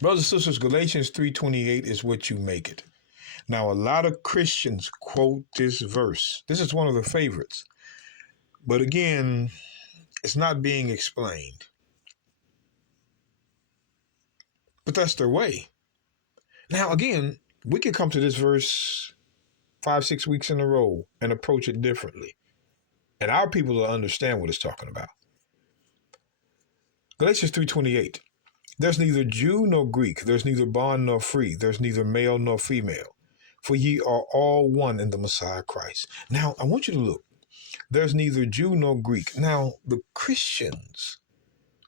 Brothers and sisters, Galatians 3:28 is what you make it. Now, a lot of Christians quote this verse. This is one of the favorites. But again, it's not being explained. But that's their way. Now, again, we can come to this verse 5-6 weeks in a row and approach it differently. And our people will understand what it's talking about. Galatians 3:28. There's neither Jew nor Greek. There's neither bond nor free. There's neither male nor female. For ye are all one in the Messiah Christ. Now, I want you to look. There's neither Jew nor Greek. Now, the Christians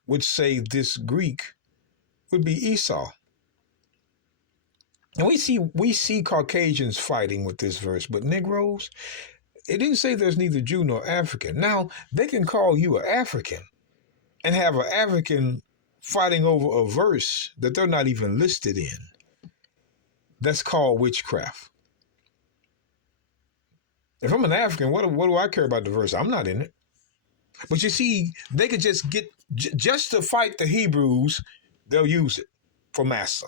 would say this Greek would be Esau. And we see Caucasians fighting with this verse, but Negroes, it didn't say there's neither Jew nor African. Now, they can call you an African and have an African fighting over a verse that they're not even listed in. That's called witchcraft. If I'm an African, what do I care about the verse? I'm not in it. But you see, they could just get, just to fight the Hebrews, they'll use it for massa.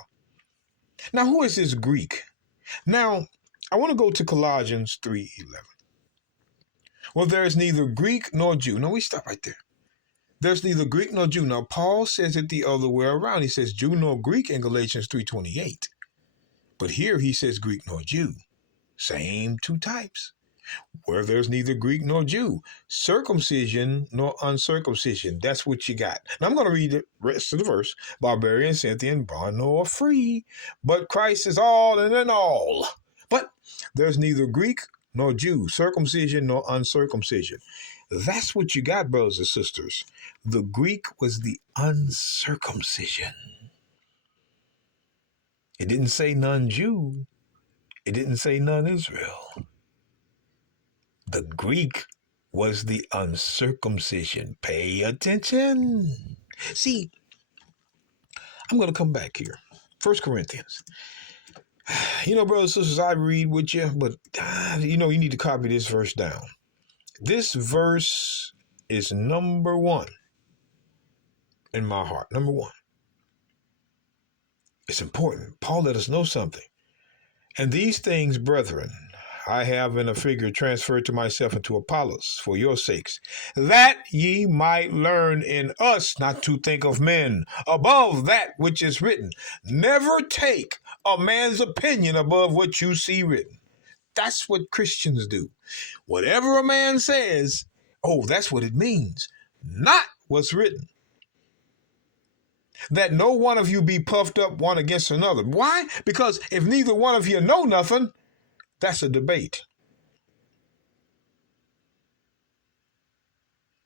Now, who is this Greek? Now, I want to go to Colossians 3:11. Well, there is neither Greek nor Jew. No, we stop right there. There's neither Greek nor Jew. Now, Paul says it the other way around. He says Jew nor Greek in Galatians 3:28. But here he says Greek nor Jew. Same two types. Where there's neither Greek nor Jew, circumcision nor uncircumcision. That's what you got. Now I'm going to read the rest of the verse. Barbarian, Scythian, bond nor free, but Christ is all and in all. But there's neither Greek nor Jew, circumcision nor uncircumcision. That's what you got, brothers and sisters. The Greek was the uncircumcision. It didn't say none Jew. It didn't say none Israel. The Greek was the uncircumcision. Pay attention. See, I'm going to come back here. 1 Corinthians. You know, brothers and sisters, I read with you, but you need to copy this verse down. This verse is number one in my heart. Number one. It's important. Paul let us know something. And these things, brethren, I have in a figure transferred to myself and to Apollos for your sakes, that ye might learn in us not to think of men above that which is written. Never take a man's opinion above what you see written. That's what Christians do. Whatever a man says, that's what it means, not what's written. That no one of you be puffed up one against another. Why? Because if neither one of you know nothing, that's a debate.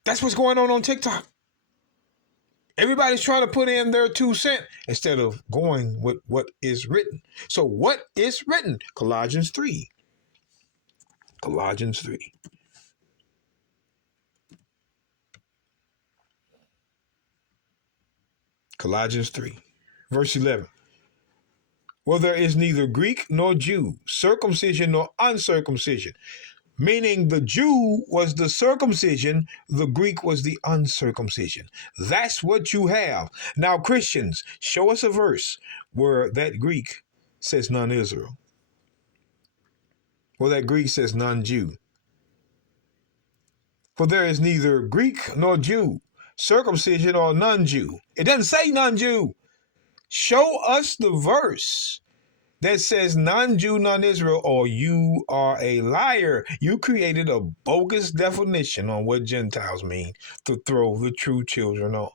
That's what's going on TikTok. Everybody's trying to put in their 2 cents instead of going with what is written. So what is written? Colossians 3. Colossians 3. Colossians 3, verse 11. Well, there is neither Greek nor Jew, circumcision nor uncircumcision, meaning the Jew was the circumcision, the Greek was the uncircumcision. That's what you have. Now, Christians, show us a verse where that Greek says none Israel. Well, that Greek says none Jew. For there is neither Greek nor Jew, circumcision or none Jew. It doesn't say none Jew. Show us the verse that says none Jew, none Israel, or you are a liar. You created a bogus definition on what Gentiles mean to throw the true children off.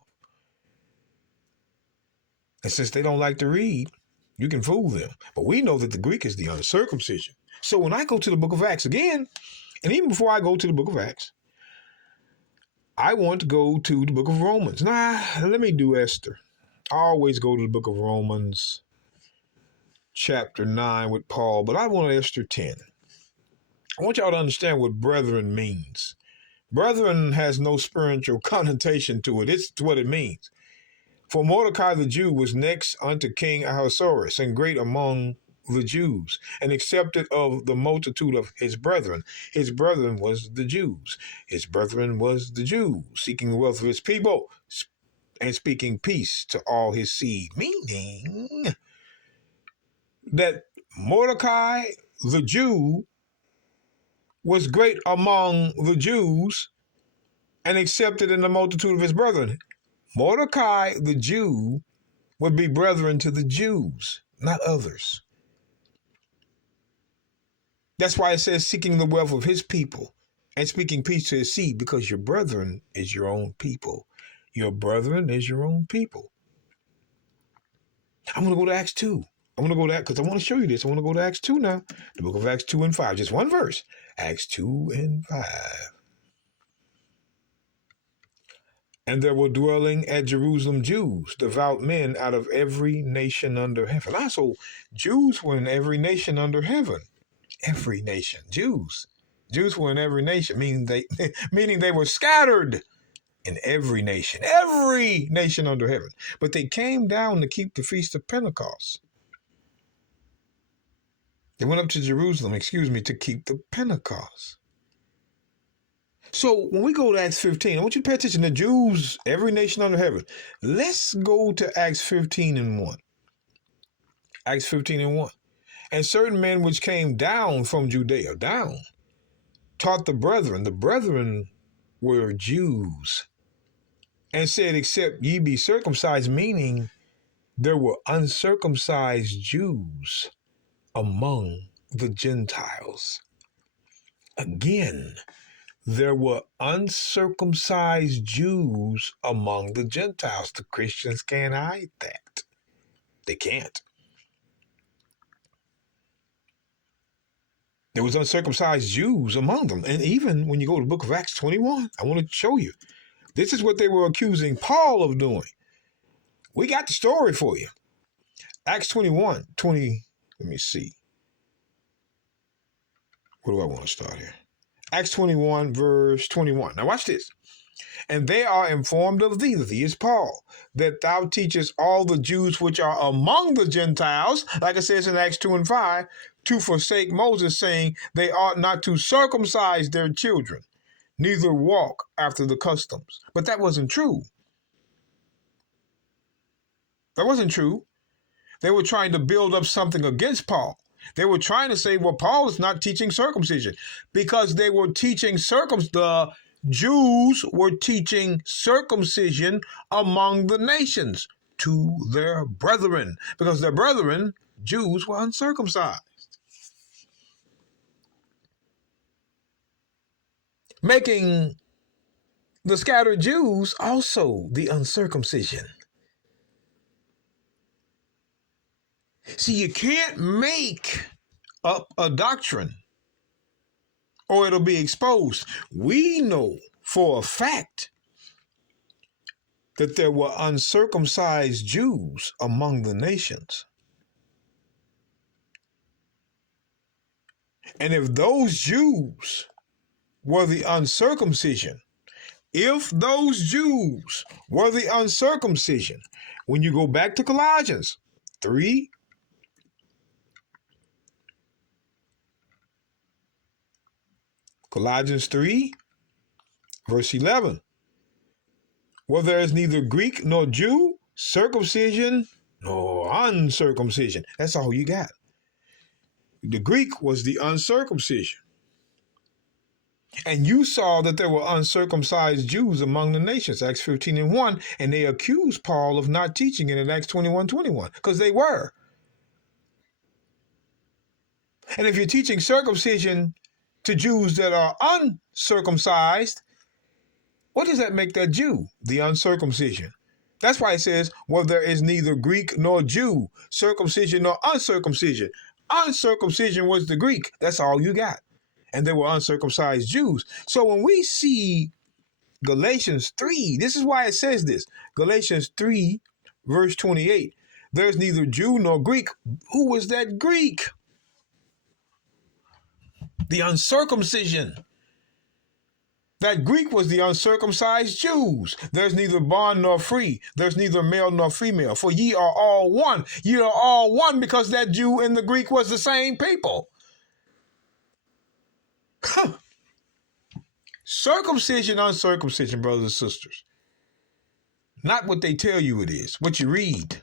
And since they don't like to read, you can fool them. But we know that the Greek is the uncircumcision. So when I go to the book of Acts again, and even before I go to the book of Acts, I want to go to the book of Romans. Let me do Esther. I always go to the book of Romans, chapter 9 with Paul, but I want Esther 10. I want y'all to understand what brethren means. Brethren has no spiritual connotation to it. It's what it means. For Mordecai the Jew was next unto King Ahasuerus, and great among the Jews, and accepted of the multitude of his brethren. His brethren was the Jews. His brethren was the Jews, seeking the wealth of his people. and speaking peace to all his seed. Meaning that Mordecai, the Jew, was great among the Jews and accepted in the multitude of his brethren. Mordecai, the Jew, would be brethren to the Jews, not others. That's why it says seeking the wealth of his people and speaking peace to his seed, because your brethren is your own people. Your brethren is your own people. I'm going to go to Acts 2. I'm going to go to that because I want to show you this. I want to go to Acts 2 now. The book of Acts 2 and 5. Just one verse. Acts 2 and 5. And there were dwelling at Jerusalem Jews, devout men out of every nation under heaven. Also, Jews were in every nation under heaven. Every nation. Jews. Jews were in every nation, meaning they were scattered in every nation under heaven. But they came down to keep the feast of Pentecost. They went up to Jerusalem, to keep the Pentecost. So when we go to Acts 15, I want you to pay attention to Jews, every nation under heaven. Let's go to Acts 15 and 1. Acts 15 and 1. And certain men which came down from Judea, taught the brethren were Jews, and said, except ye be circumcised, meaning there were uncircumcised Jews among the Gentiles. Again, there were uncircumcised Jews among the Gentiles. The Christians can't hide that. They can't. There was uncircumcised Jews among them. And even when you go to the book of Acts 21, I want to show you. This is what they were accusing Paul of doing. We got the story for you. Acts 21, 20, let me see. Where do I want to start here? Acts 21, verse 21. Now watch this. And they are informed of thee is Paul, that thou teachest all the Jews which are among the Gentiles, like it says in Acts 2 and 5, to forsake Moses, saying they ought not to circumcise their children, neither walk after the customs. But that wasn't true. That wasn't true. They were trying to build up something against Paul. They were trying to say, well, Paul is not teaching circumcision, because they were teaching the Jews were teaching circumcision among the nations to their brethren, because their brethren, Jews, were uncircumcised. Making the scattered Jews also the uncircumcision. See, you can't make up a doctrine or it'll be exposed. We know for a fact that there were uncircumcised Jews among the nations. And if those Jews were the uncircumcision, when you go back to Colossians 3, verse 11, where there is neither Greek nor Jew, circumcision nor uncircumcision. That's all you got. The Greek was the uncircumcision. And you saw that there were uncircumcised Jews among the nations, Acts 15 and 1, and they accused Paul of not teaching it in Acts 21:21, because they were. And if you're teaching circumcision to Jews that are uncircumcised, what does that make that Jew? The uncircumcision. That's why it says, well, there is neither Greek nor Jew, circumcision nor uncircumcision. Uncircumcision was the Greek. That's all you got. And they were uncircumcised Jews. So when we see Galatians 3, this is why it says this. Galatians 3, verse 28. There's neither Jew nor Greek. Who was that Greek? The uncircumcision. That Greek was the uncircumcised Jews. There's neither bond nor free. There's neither male nor female. For ye are all one. Ye are all one, because that Jew and the Greek was the same people. Circumcision, uncircumcision, brothers and sisters. Not what they tell you it is, what you read.